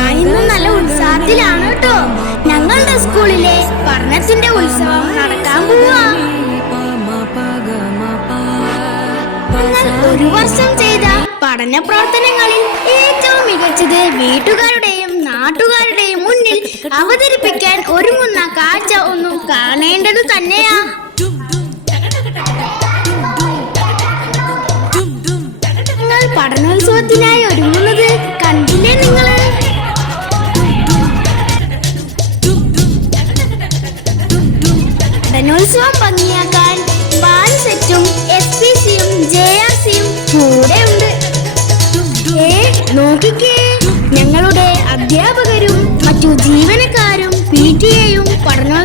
ഞാൻ ഇന്ന് നല്ല ഉത്സാഹത്തിലാണ് കേട്ടോ. ഞങ്ങളുടെ സ്കൂളിലെ പഠനത്തിന്റെ ഉത്സവം നടക്കാൻ പോവാ. ഒരു വർഷം ചെയ്ത പഠന പ്രവർത്തനങ്ങളിൽ ഏറ്റവും മികച്ചത് വീട്ടുകാരുടെയും നാട്ടുകാരുടെയും മുന്നിൽ അവതരിപ്പിക്കാൻ ഒരുങ്ങുന്ന കാഴ്ച ഒന്നും കാണേണ്ടത് തന്നെയാ. നിങ്ങൾ പഠനോത്സവത്തിനായി പഠനോത്സവം ഭംഗിയാക്കാൻ ബാൽ സെറ്റും എസ് പി സിയും ജെ ആർ സിയും കൂടെ ഉണ്ട് നോക്കിക്കേ. ഞങ്ങളുടെ അധ്യാപകരും മറ്റു ജീവനക്കാരും പി ടി എയും പ്രവർത്തനങ്ങൾ